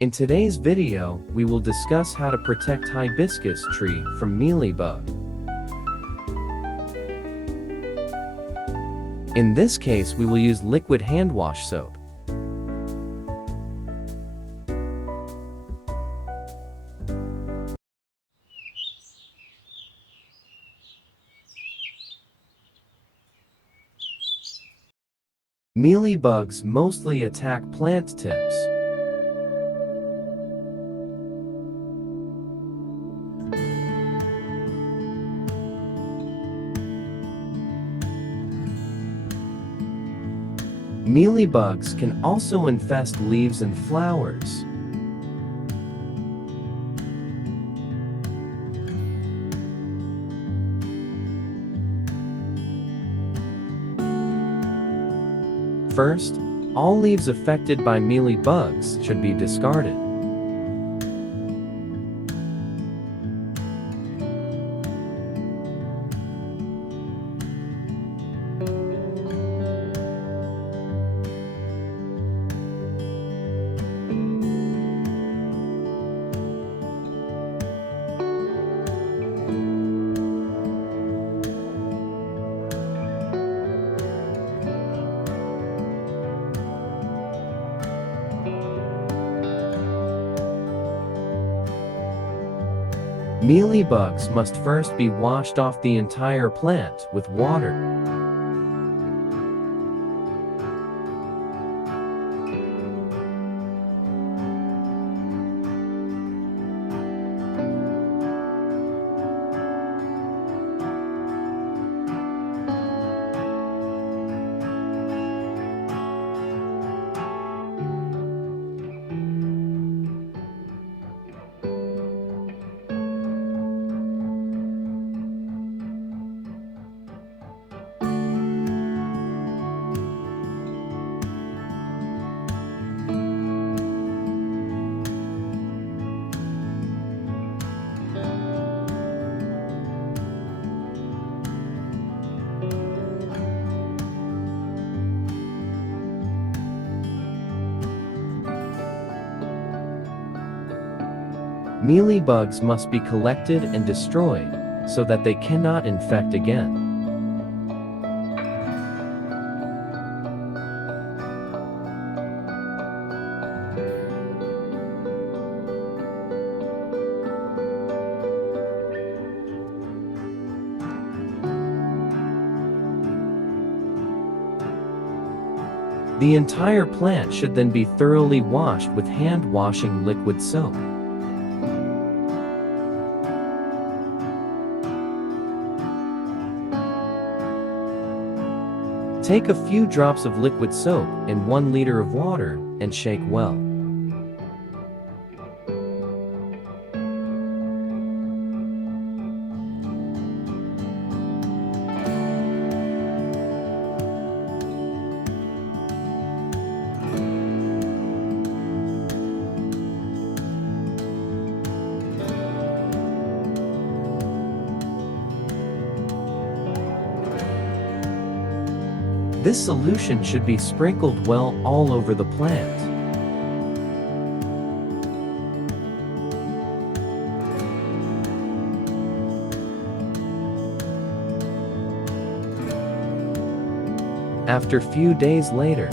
In today's video, we will discuss how to protect hibiscus tree from mealybug. In this case, we will use liquid hand wash soap. Mealybugs mostly attack plant tips. Mealybugs can also infest leaves and flowers. First, all leaves affected by mealybugs should be discarded. Mealybugs must first be washed off the entire plant with water. Mealybugs must be collected and destroyed so that they cannot infect again. The entire plant should then be thoroughly washed with hand-washing liquid soap. Take a few drops of liquid soap in 1 liter of water and shake well. This solution should be sprinkled well all over the plant. After few days later,